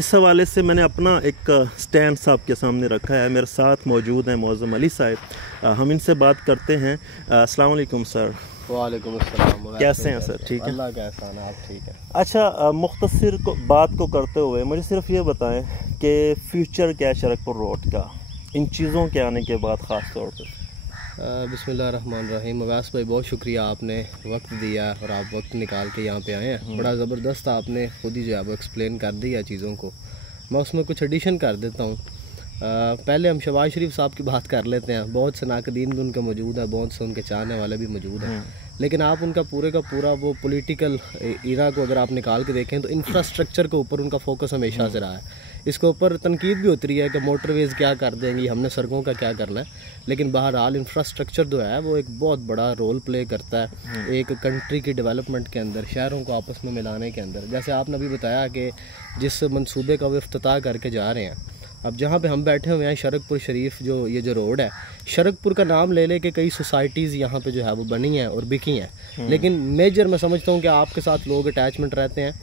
इस हवाले से मैंने अपना एक स्टैंड साहब के सामने रखा है। मेरे साथ मौजूद हैं मौज़म अली साहब। हम इनसे बात करते हैं। अस्सलाम वालेकुम सर। वालेकुम अस्सलाम। कैसे हैं सर? ठीक है, अल्लाह का एहसान है, आप ठीक है। अच्छा, मुख्तसर बात को करते हुए मुझे सिर्फ ये बताएं कि फ्यूचर क्या है शरकपुर रोड का इन चीज़ों के आने के बाद ख़ास तौर पर? बिस्मिल्लाहिर्रहमानिर्रहीम। अवैस भाई, बहुत शुक्रिया, आपने वक्त दिया और आप वक्त निकाल के यहाँ पे आए हैं। बड़ा ज़बरदस्त आपने खुद ही जो है वो एक्सप्लेन कर दिया चीज़ों को। मैं उसमें कुछ एडिशन कर देता हूँ। पहले हम शहबाज शरीफ साहब की बात कर लेते हैं। बहुत से नाकदीन भी उनके मौजूद है, बहुत से उनके चाहने वाले भी मौजूद हैं, लेकिन आप उनका पूरे का पूरा वो पॉलिटिकल इरा को अगर आप निकाल के देखें तो इंफ्रास्ट्रक्चर के ऊपर उनका फोकस हमेशा से रहा है। इसके ऊपर तनकीद भी होती रही है कि मोटरवेज़ क्या कर देंगी, हमने सड़कों का क्या करना है, लेकिन बहरहाल इंफ्रास्ट्रक्चर जो है वो एक बहुत बड़ा रोल प्ले करता है एक कंट्री की डेवलपमेंट के अंदर, शहरों को आपस में मिलाने के अंदर। जैसे आपने अभी बताया कि जिस मंसूबे का वो इफ्तिताह करके जा रहे हैं, अब जहाँ पे हम बैठे हुए हैं शरकपुर शरीफ, जो ये जो रोड है, शरकपुर का नाम ले के कई सोसाइटीज़ यहाँ पे जो है वो बनी हैं और बिकी हैं, लेकिन मेजर मैं समझता हूँ कि आपके साथ लोग अटैचमेंट रहते हैं,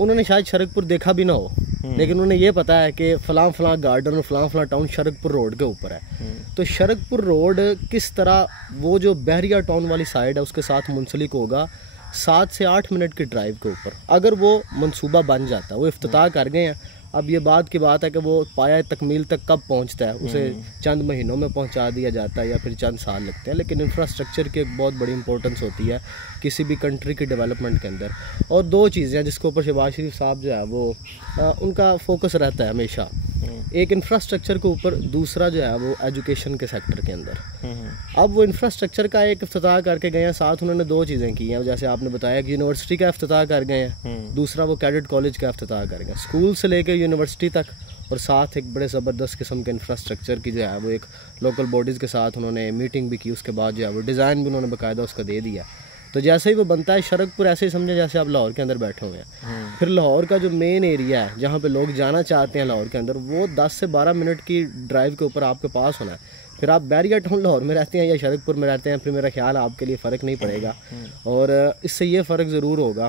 उन्होंने शायद शरकपुर देखा भी ना हो, लेकिन उन्हें ये पता है कि फ़लाँ फ़लाँ गार्डन और फ़लाँ टाउन शरकपुर रोड के ऊपर है। तो शरकपुर रोड किस तरह वो जो बहरिया टाउन वाली साइड है उसके साथ मुंसलिक होगा 7 से 8 मिनट की ड्राइव के ऊपर, अगर वो मंसूबा बन जाता है। वो इफ्तिताह कर गए हैं, अब ये बात की बात है कि वो पाया तकमील तक कब पहुंचता है, उसे चंद महीनों में पहुंचा दिया जाता है या फिर चंद साल लगते हैं, लेकिन इंफ्रास्ट्रक्चर की एक बहुत बड़ी इंपॉर्टेंस होती है किसी भी कंट्री की डेवलपमेंट के अंदर। और दो चीज़ें हैं जिसके ऊपर शहबाज शरीफ साहब जो है वो उनका फोकस रहता है हमेशा, एक इंफ्रास्ट्रक्चर के ऊपर, दूसरा जो है वो एजुकेशन के सेक्टर के अंदर। अब वो इंफ्रास्ट्रक्चर का एक इफ्तिताह करके गए हैं, साथ उन्होंने दो चीज़ें की हैं, जैसे आपने बताया कि यूनिवर्सिटी का इफ्तिताह कर गए हैं, दूसरा वो कैडेट कॉलेज का इफ्तिताह कर गए, स्कूल से लेकर यूनिवर्सिटी तक, और साथ एक बड़े ज़बरदस्त किस्म के इंफ्रास्ट्रक्चर की जो है वो एक लोकल बॉडीज़ के साथ उन्होंने मीटिंग भी की, उसके बाद जो है वो डिज़ाइन भी उन्होंने बाकायदा उसका दे दिया। तो जैसे ही वो बनता है शरकपुर ऐसे ही समझे जैसे आप लाहौर के अंदर बैठे हुए हैं। फिर लाहौर का जो मेन एरिया है जहाँ पे लोग जाना चाहते हैं लाहौर के अंदर, वो 10 से 12 मिनट की ड्राइव के ऊपर आपके पास होना है। फिर आप बहरिया टाउन लाहौर में रहते हैं या शरकपुर में रहते हैं, फिर मेरा ख्याल आपके लिए फ़र्क नहीं पड़ेगा। और इससे ये फ़र्क ज़रूर होगा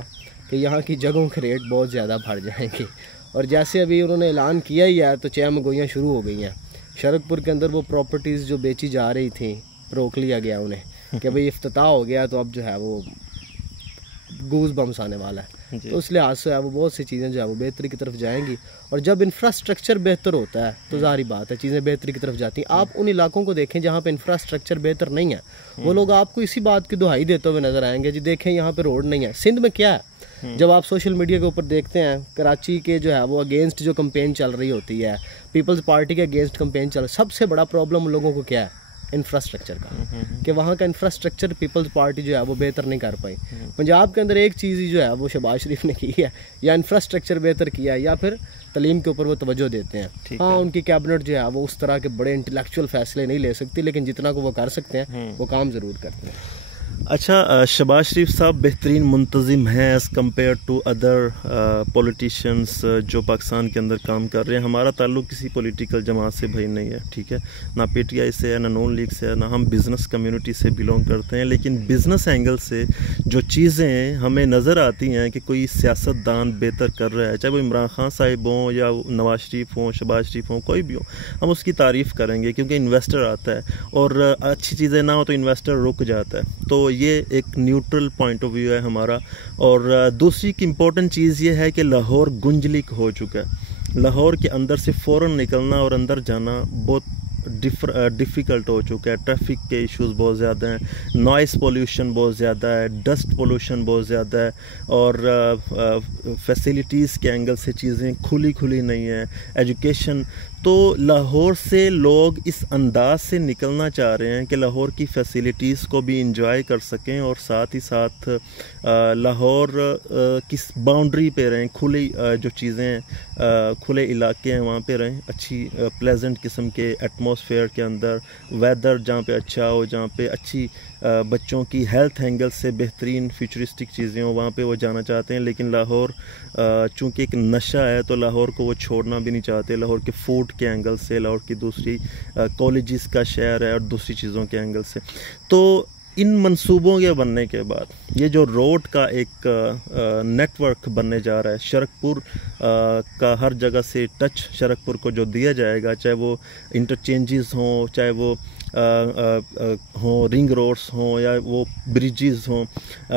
कि यहाँ की जगहों के रेट बहुत ज़्यादा बढ़ जाएंगे। और जैसे अभी उन्होंने ऐलान किया ही है तो चहमगोइयाँ शुरू हो गई हैं शरकपुर के अंदर। वो प्रॉपर्टीज़ जो बेची जा रही थी रोक लिया गया उन्हें कि भाई इफ्तिताह हो गया तो अब जो है वो गूज बम्स आने वाला है। तो उस लिहाज से वो बहुत सी चीज़ें जो है वो बेहतरी की तरफ जाएंगी, और जब इंफ्रास्ट्रक्चर बेहतर होता है तो ज़ाहिर बात है चीज़ें बेहतरी की तरफ जाती हैं। आप उन इलाकों को देखें जहाँ पे इंफ्रास्ट्रक्चर बेहतर नहीं है, वो लोग आपको इसी बात की दुहाई देते हुए नजर आएंगे, जी देखें यहाँ पे रोड नहीं है। सिंध में क्या है, जब आप सोशल मीडिया के ऊपर देखते हैं कराची के जो है वो अगेंस्ट जो कंपेन चल रही होती है, पीपल्स पार्टी के अगेंस्ट कंपेन चल रहा है, सबसे बड़ा प्रॉब्लम उन लोगों को क्या है, इंफ्रास्ट्रक्चर का, कि वहाँ का इंफ्रास्ट्रक्चर पीपल्स पार्टी जो है वो बेहतर नहीं कर पाई। पंजाब के अंदर एक चीज़ ही जो है वो शहबाज शरीफ ने की है, या इंफ्रास्ट्रक्चर बेहतर किया है या फिर तलीम के ऊपर वो तवज्जो देते हैं। हाँ, उनकी कैबिनेट जो है वो उस तरह के बड़े इंटेलेक्चुअल फैसले नहीं ले सकती, लेकिन जितना को वो कर सकते हैं वो काम ज़रूर करते हैं। अच्छा, शहबाज शरीफ साहब बेहतरीन मुंतज़िम हैं as compared to other politicians जो पाकिस्तान के अंदर काम कर रहे हैं। हमारा ताल्लुक़ किसी पॉलिटिकल जमात से भाई नहीं है, ठीक है, ना पीटीआई से है, ना नून लीग से है, ना हम बिज़नेस कम्युनिटी से बिलोंग करते हैं, लेकिन बिज़नेस एंगल से जो चीज़ें हमें नज़र आती हैं कि कोई सियासतदान बेहतर कर रहा है, चाहे वो इमरान खान साहिब हों या नवाज शरीफ हों, शहबाज शरीफ हों, कोई भी हो, हम उसकी तारीफ़ करेंगे क्योंकि इन्वेस्टर आता है, और अच्छी चीज़ें ना हो तो इन्वेस्टर रुक जाता है। तो ये एक न्यूट्रल पॉइंट ऑफ व्यू है हमारा। और दूसरी की इम्पोर्टेंट चीज़ ये है कि लाहौर गुंजलिक हो चुका है। लाहौर के अंदर से फ़ौरन निकलना और अंदर जाना बहुत डिफ़िकल्ट हो चुका है। ट्रैफिक के इश्यूज़ बहुत ज़्यादा हैं, नॉइस पोल्यूशन बहुत ज़्यादा है, डस्ट पोल्यूशन बहुत ज़्यादा है, और फैसिलिटीज़ के एंगल से चीज़ें खुली नहीं है, एजुकेशन। तो लाहौर से लोग इस अंदाज से निकलना चाह रहे हैं कि लाहौर की फैसिलिटीज़ को भी इंजॉय कर सकें, और साथ ही साथ लाहौर किस बाउंड्री पे रहें, खुली जो चीज़ें खुले इलाके हैं वहाँ पे रहें, अच्छी प्लेजेंट किस्म के एटमॉस्फेयर के अंदर, वेदर जहाँ पे अच्छा हो, जहाँ पे अच्छी बच्चों की हेल्थ एंगल से बेहतरीन फ्यूचरिस्टिक चीज़ें हो, वहाँ पे वो जाना चाहते हैं। लेकिन लाहौर चूँकि एक नशा है तो लाहौर को वो छोड़ना भी नहीं चाहते, लाहौर के फूड के एंगल से, लाहौर की दूसरी कॉलेजेस का शहर है और दूसरी चीज़ों के एंगल से। तो इन मंसूबों के बनने के बाद ये जो रोड का एक नेटवर्क बनने जा रहा है, शरकपुर का हर जगह से टच शरकपुर को जो दिया जाएगा, चाहे वो इंटरचेंजेस हों, चाहे वो हों रिंग रोड्स हों, या वो ब्रिजेस हों,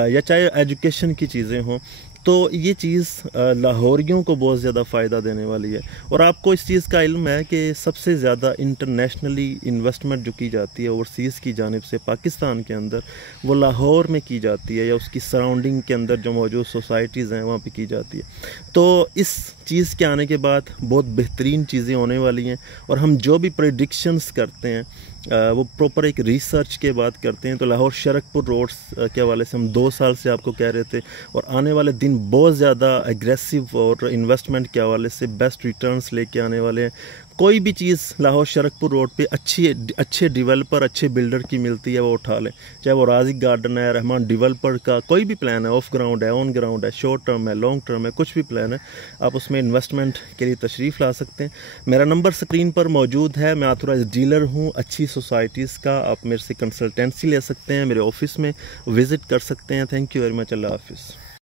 या चाहे एजुकेशन की चीज़ें हों, तो ये चीज़ लाहौरियों को बहुत ज़्यादा फ़ायदा देने वाली है। और आपको इस चीज़ का इल्म है कि सबसे ज़्यादा इंटरनेशनली इन्वेस्टमेंट जो की जाती है ओवरसीज़ की जानिब से पाकिस्तान के अंदर, वो लाहौर में की जाती है, या उसकी सराउंडिंग के अंदर जो मौजूद सोसाइटीज़ हैं वहाँ पे की जाती है। तो इस चीज़ के आने के बाद बहुत बेहतरीन चीज़ें होने वाली हैं, और हम जो भी प्रेडिक्शंस करते हैं वो प्रॉपर एक रिसर्च के बाद करते हैं। तो लाहौर शरकपुर रोड्स के हवाले से हम 2 साल से आपको कह रहे थे, और आने वाले दिन बहुत ज़्यादा एग्रेसिव और इन्वेस्टमेंट के हवाले से बेस्ट रिटर्न्स लेके आने वाले हैं। कोई भी चीज़ लाहौर शरकपुर रोड पे अच्छे डेवलपर, अच्छे बिल्डर की मिलती है वो उठा लें, चाहे वो राजिक गार्डन है, रहमान डेवलपर का कोई भी प्लान है, ऑफ ग्राउंड है, ऑन ग्राउंड है, शॉर्ट टर्म है, लॉन्ग टर्म है, कुछ भी प्लान है, आप उसमें इन्वेस्टमेंट के लिए तशरीफ़ ला सकते हैं। मेरा नंबर स्क्रीन पर मौजूद है, मैं ऑथोराइज्ड डीलर हूँ अच्छी सोसाइटीज़ का। आप मेरे से कंसल्टेंसी ले सकते हैं, मेरे ऑफिस में विज़िट कर सकते हैं। Thank you very much. अल्लाह हाफिज़।